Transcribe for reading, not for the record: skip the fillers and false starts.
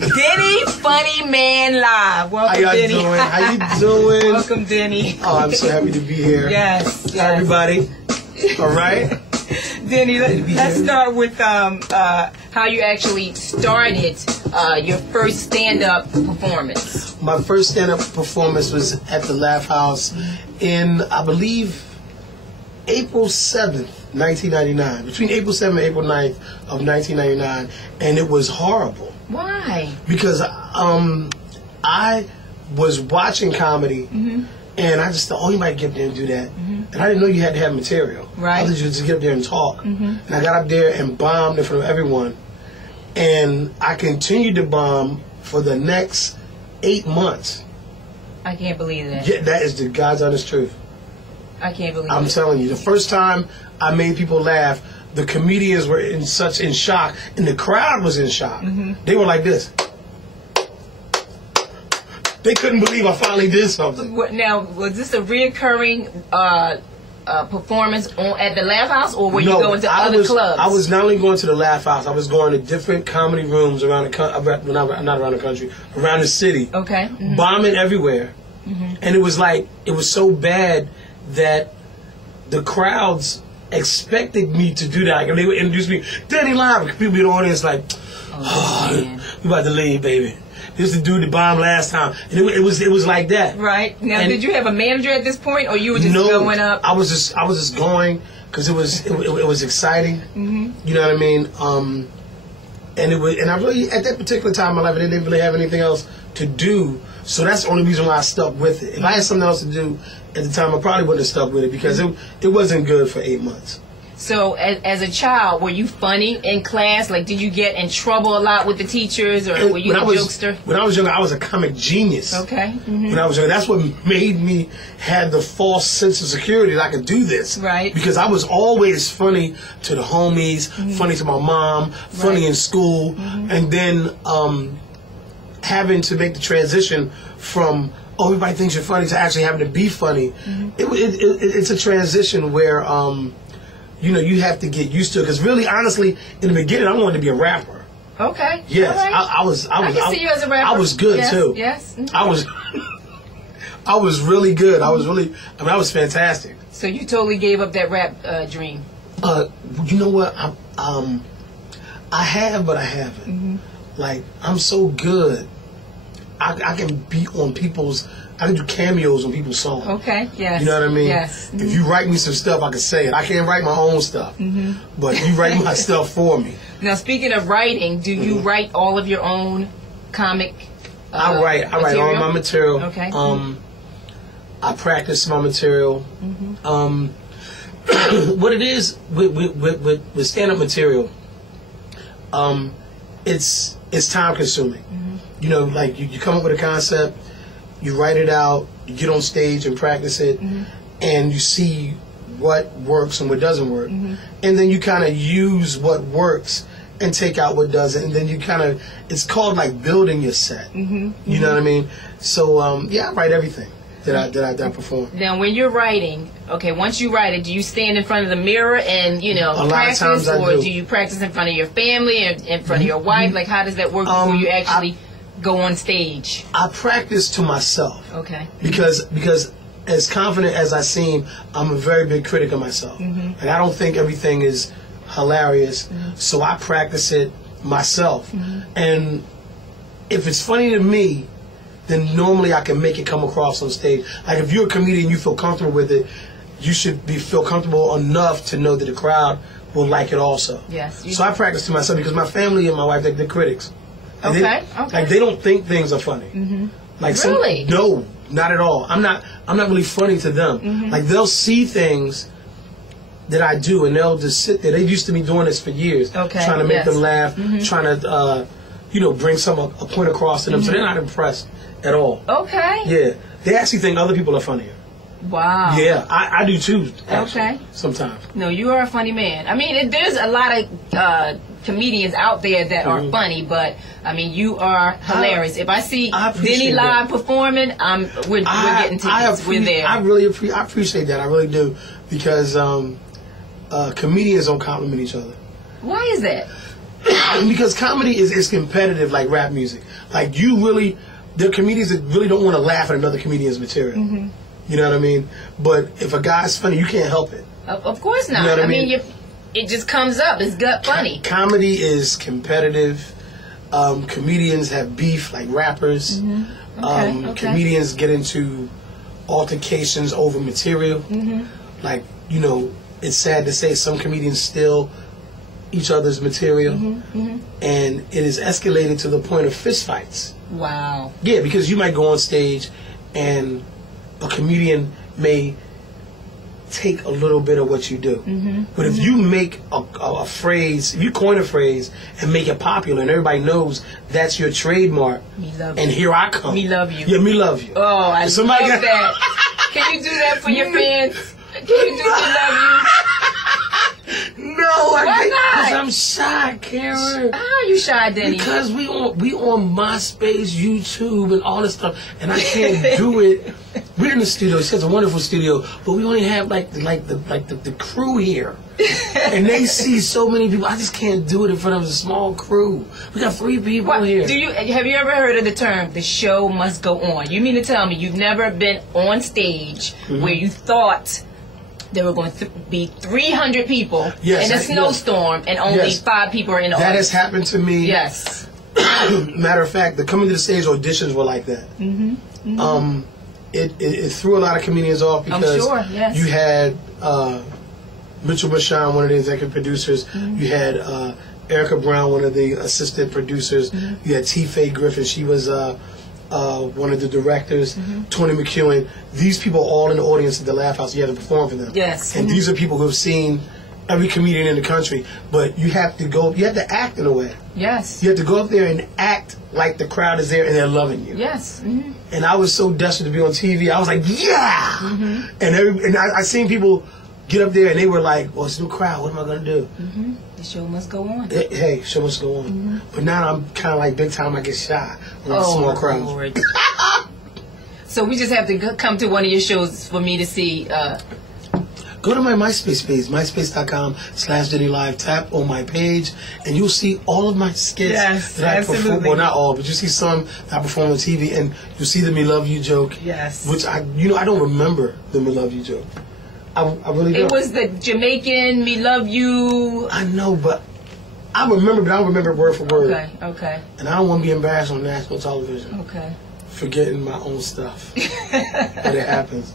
Denny, Funny Man Live. Welcome, How y'all Denny. doing? How you doing? Welcome, Denny. Oh, I'm so happy to be here. Yes. Hi, everybody. All right. Denny, let's start with how you actually started your first stand-up performance. My first stand-up performance was at the Laugh House in, I believe, April 7th, 1999. Between April 7th and April 9th of 1999. And it was horrible. Why? Because I was watching comedy, and I just thought, oh, you might get up there and do that. And I didn't know you had to have material. Right. I thought you just get up there and talk. And I got up there and bombed in front of everyone. And I continued to bomb for the next 8 months. I can't believe that. Yeah, that is the God's honest truth. I can't believe I'm it. telling you, the first time I made people laugh, the comedians were in shock, and the crowd was in shock. They were like this. They couldn't believe I finally did something. Now, was this a reoccurring performance at the Laugh House, or were you going to other clubs? I was not only going to the Laugh House, I was going to different comedy rooms around the not around the country, around the city. Okay. Bombing everywhere. And it was like, it was so bad that the crowds expected me to do that. And they would introduce me, Denny Live. People in the audience like, oh, we about to leave, baby. This is the dude that bombed last time. And it was like that. Right. Now, did you have a manager at this point, or you were just going up? I was just going because it was exciting. You know what I mean? And I really, at that particular time in my life, I didn't really have anything else to do. So that's the only reason why I stuck with it. If I had something else to do at the time, I probably wouldn't have stuck with it because it wasn't good for 8 months. So as a child, were you funny in class? Like, did you get in trouble a lot with the teachers, or were you a jokester? When I was younger, I was a comic genius. Okay. When I was younger, that's what made me have the false sense of security that I could do this. Right. Because I was always funny to the homies, funny to my mom, funny in school, and then having to make the transition from, oh, everybody thinks you're funny, to actually having to be funny. It's a transition where you know, you have to get used to it. Because really, honestly, in the beginning, I wanted to be a rapper. Okay. Yes, right. I can see you as a rapper. I was good too. Yes. I was really good. I was fantastic. So you totally gave up that rap dream. You know what? I have, but I haven't. Like, I'm so good. I can be on people's. I can do cameos on people's songs. Okay, yes. You know what I mean? Yes. If you write me some stuff, I can say it. I can't write my own stuff, but you write my stuff for me. Now, speaking of writing, do you write all of your own comic I write all my material. Okay. I practice my material. What it is with stand-up material, it's time consuming. You know, like you come up with a concept, you write it out, you get on stage and practice it, and you see what works and what doesn't work. And then you kind of use what works and take out what doesn't. And then you kind of, it's called like building your set. You know what I mean? So, yeah, I write everything that I perform. Now, when you're writing, okay, once you write it, do you stand in front of the mirror and, you know, practice? A lot of times I do. Do you practice in front of your family and in front of your wife? Like, how does that work before you actually go on stage? I practice to myself. Okay. Because as confident as I seem, I'm a very big critic of myself. And I don't think everything is hilarious. So I practice it myself. And if it's funny to me, then normally I can make it come across on stage. Like, if you're a comedian and you feel comfortable with it, you should feel comfortable enough to know that the crowd will like it also. Yes. So I practice to myself because my family and my wife, they're critics. Okay. Like, they don't think things are funny. Like, really? No, not at all. I'm not really funny to them. Like, they'll see things that I do and they'll just sit there. They used to be doing this for years, trying to make them laugh, trying to you know, bring a point across to them. So they're not impressed at all. Okay. Yeah, they actually think other people are funnier. Wow. Yeah, I do too. Actually, okay. Sometimes. No, you are a funny man. I mean, there's a lot of comedians out there that are funny, but I mean, you are hilarious. If I see Denny live performing, we're getting tickets. We're there. I really appreciate that. I really do, because comedians don't compliment each other. Why is that? Because comedy is competitive like rap music. Like there are comedians that really don't want to laugh at another comedian's material. Mm-hmm. You know what I mean? But if a guy's funny, you can't help it. Of course not. You know what I mean? It just comes up. It's gut funny. Comedy is competitive. Comedians have beef like rappers. Mm-hmm. Okay. Comedians get into altercations over material. Mm-hmm. Like, it's sad to say some comedians steal each other's material. Mm-hmm. Mm-hmm. And it is escalated to the point of fistfights. Wow. Yeah, because you might go on stage and a comedian may take a little bit of what you do. Mm-hmm. But if you make a phrase, if you coin a phrase and make it popular and everybody knows that's your trademark, me love and you. here I come. Me love you. Yeah, me love you. Oh, I love that. Can you do that for your fans? Can you do me love you? No, why not? Because I'm shy, Karen. How are you shy, Denny? Because we on MySpace, YouTube, and all this stuff, and I can't do it. We're in the studio. She has a wonderful studio, but we only have the crew here, and they see so many people. I just can't do it in front of a small crew. We got 3 people here. Have you ever heard of the term "the show must go on"? You mean to tell me you've never been on stage where you thought there were going to be 300 people in a snowstorm and only 5 people are in the audience? That has happened to me. Yes. Matter of fact, the coming to the stage auditions were like that. Mm-hmm. Mm-hmm. It threw a lot of comedians off because you had Mitchell Bashan, one of the executive producers. Mm-hmm. You had Erica Brown, one of the assistant producers. Mm-hmm. You had T. Faye Griffin. She was one of the directors. Mm-hmm. Tony McEwen. These people are all in the audience at the Laugh House. You had to perform for them. Yes. And these are people who have seen every comedian in the country. But you have to act in a way. Yes. You have to go up there and act like the crowd is there and they're loving you. Yes. Mm-hmm. And I was so desperate to be on TV. I was like, yeah! Mm-hmm. And I seen people get up there and they were like, well, it's a new crowd. What am I going to do? Mm-hmm. The show must go on. Hey, show must go on. Mm-hmm. But now I'm kind of like big time. I get shy with a small crowd. Lord. So we just have to come to one of your shows for me to see. Go to my MySpace page, myspace.com/Denny Live. Tap on my page, and you'll see all of my skits that I perform. Well, not all, but you see some that I perform on TV, and you'll see the "Me Love You" joke. Yes. Which I don't remember the "Me Love You" joke. I really don't. It was the Jamaican "Me Love You." I know, but I remember, but I don't remember word for word. Okay. And I don't want to be embarrassed on national television. Okay. Forgetting my own stuff. But it happens.